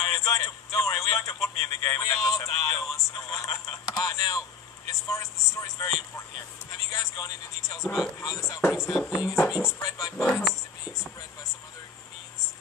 Alright, it's okay. Don't worry. He's going to put me in the game we and then all just have me die kill. once in a while. Now, as far as the story is very important here. Have you guys gone into details about how this outbreak's happening? Is it being spread by bots? Is it being spread by some other means?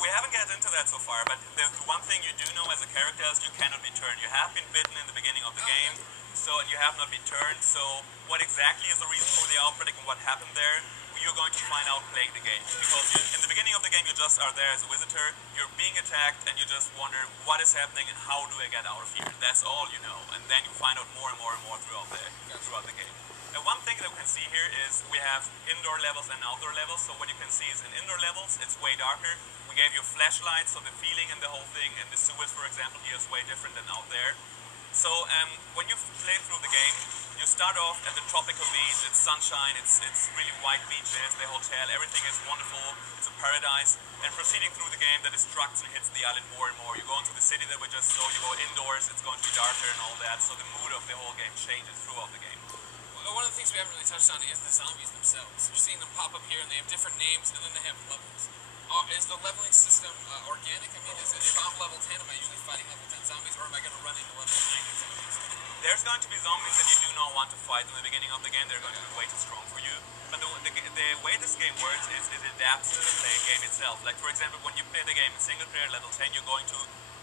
We haven't gotten into that so far, but the one thing you do know as a character is you cannot be turned. You have been bitten in the beginning of the game, and you have not been turned. So what exactly is the reason for the outbreak and what happened there? You're going to find out playing the game. Because in the beginning of the game, you just are there as a visitor, you're being attacked, and you just wonder what is happening and how do I get out of here. That's all you know. And then you find out more and more and more throughout the game. And one thing that we can see here is we have indoor levels and outdoor levels. So what you can see is in indoor levels, it's way darker. We gave you flashlights, so the feeling and the whole thing, and the sewers, for example, here is way different than out there. So when you play through the game, you start off at the tropical beach, it's sunshine, it's really white beaches, the hotel, everything is wonderful, it's a paradise. And proceeding through the game, the destruction hits the island more and more. You go into the city that we just saw, you go indoors, it's going to be darker and all that, so the mood of the whole game changes throughout the game. Well, one of the things we haven't really touched on is the zombies themselves. You're seeing them pop up here and they have different names and then they have levels. Is the leveling system organic? I mean, if I'm level 10, am I usually fighting level 10 zombies, or am I going to run into level 90 zombies? There's going to be zombies that you do not want to fight in the beginning of the game. They're going to be way too strong for you. But the way this game works is it adapts to the game itself. Like, for example, when you play the game in single player level 10, you're going to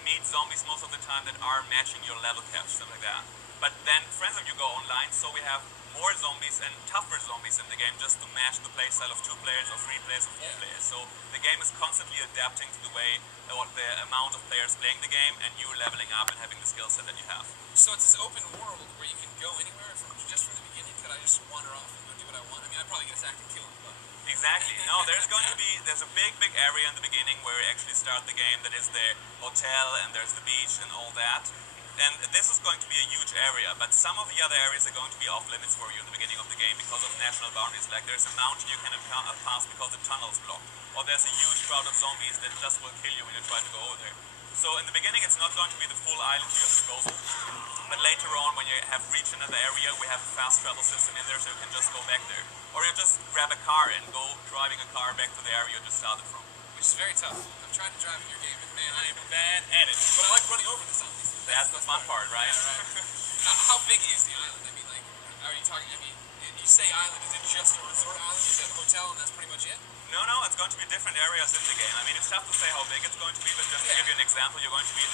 meet zombies most of the time that are matching your level caps, stuff like that. But then, for instance, you go online, so we have more zombies and tougher zombies in the game just to match the playstyle of 2 players or 3 players or 4 players. So the game is constantly adapting to the way or the amount of players playing the game and you leveling up and having the skill set that you have. So it's this open world where you can go anywhere just from the beginning. Could I just wander off and go do what I want? I mean, I'd probably get attacked and killed, but... Exactly. No, there's a big area in the beginning where you actually start the game that is the hotel and there's the beach and all that. And this is going to be a huge area, but some of the other areas are going to be off limits for you in the beginning of the game because of national boundaries. Like there's a mountain you cannot pass because the tunnel's blocked. Or there's a huge crowd of zombies that just will kill you when you try to go over there. So in the beginning it's not going to be the full island to your disposal. But later on, when you have reached another area, we have a fast travel system in there so you can just go back there. Or you just grab a car and go driving a car back to the area you just started from. Which is very tough. I'm trying to drive in your game and man, I am bad at it. But I like running over the zombies. That's the fun part, right? Yeah, right. How big is the island? I mean, like, are you talking, I mean, you say island, is it just a resort island? Is it a hotel and that's pretty much it? No, it's going to be different areas in the game. I mean, it's tough to say how big it's going to be, but just to give you an example, you're going to be in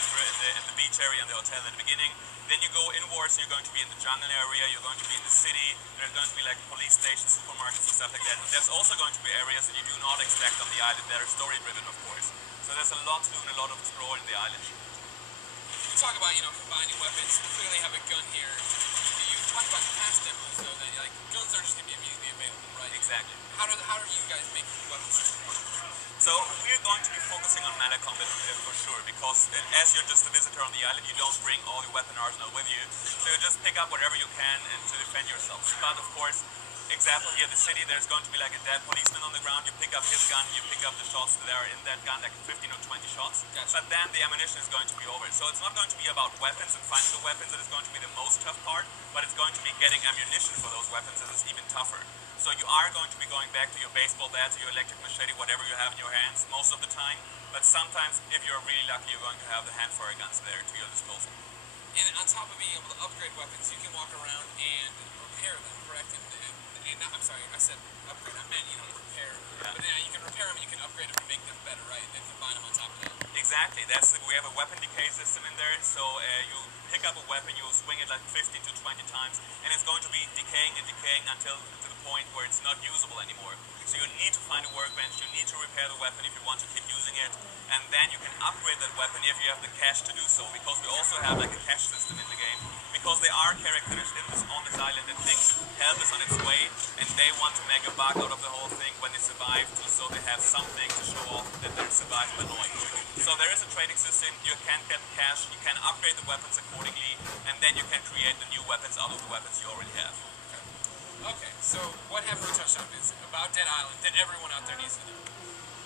the beach area and the hotel at the beginning. Then you go inwards, you're going to be in the jungle area, you're going to be in the city, there's going to be like police stations, supermarkets and stuff like that. There's also going to be areas that you do not expect on the island that are story driven, of course. So there's a lot to do and a lot of exploring the island. You talk about, combining weapons. We clearly have a gun here. You talk about the past demos, though, that like guns are just going to be immediately available, right? Exactly. How are you guys making weapons? So we're going to be focusing on melee combat for sure, because as you're just a visitor on the island, you don't bring all your weapon arsenal with you. So you just pick up whatever you can and to defend yourself. But of course, example here, the city, there's going to be like a dead policeman on the ground. You pick up his gun, you pick up the shots that are in that gun, like 15 or 20 shots. Gotcha. But then the ammunition is going to be over. So it's not going to be about weapons and finding the weapons that is going to be the most tough part, but it's going to be getting ammunition for those weapons that is even tougher. So you are going to be going back to your baseball bat, to your electric machete, whatever you have in your hands most of the time. But sometimes, if you're really lucky, you're going to have the handfire guns there to your disposal. And on top of being able to upgrade weapons, you can walk around and repair them, correct? I'm sorry, I said upgrade. I meant, repair. Yeah. But you can repair them, you can upgrade them to make them better, right? And then combine them on top of that. Exactly. We have a weapon decay system in there. So you pick up a weapon, you swing it like 15 to 20 times, and it's going to be decaying and decaying until to the point where it's not usable anymore. So you need to find a workbench, you need to repair the weapon if you want to keep using it, and then you can upgrade that weapon if you have the cash to do so, because we also have like a cash system in the game. Because there are characters on this island that think help is on its way, and they want to make a buck out of the whole thing when they survive, so they have something to show off that they survived Hanoi. So there is a trading system, you can get cash, you can upgrade the weapons accordingly, and then you can create the new weapons out of the weapons you already have. Okay, so what haven't we touched on, Vincent, about Dead Island that everyone out there needs to know?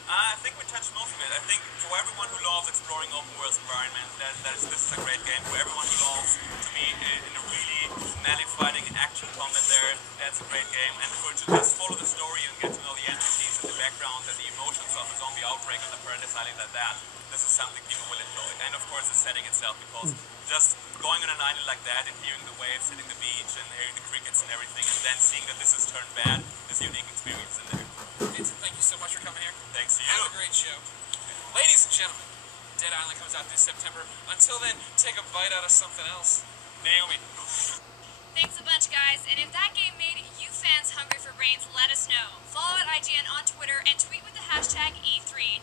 I think we touched most of it. I think for everyone who loves exploring open world environments, this is a great game. For everyone who loves to be in a really melee fighting action combat there, that's a great game. And to just follow the story and get to know the NPCs in the background, background and the emotions of a zombie outbreak on the paradise island like that, this is something people will enjoy. And of course the setting itself, because just going on an island like that and hearing the waves hitting the beach and hearing the crickets and everything, and then seeing that this is turned bad, is a unique experience in there. Vincent, thank you so much for coming here. Thanks to you. Have a great show. Ladies and gentlemen, Dead Island comes out this September. Until then, take a bite out of something else. Naomi. Thanks a bunch, guys. And if that game made you fans hungry for brains, let us know. Follow at IGN on Twitter and tweet with the hashtag E3.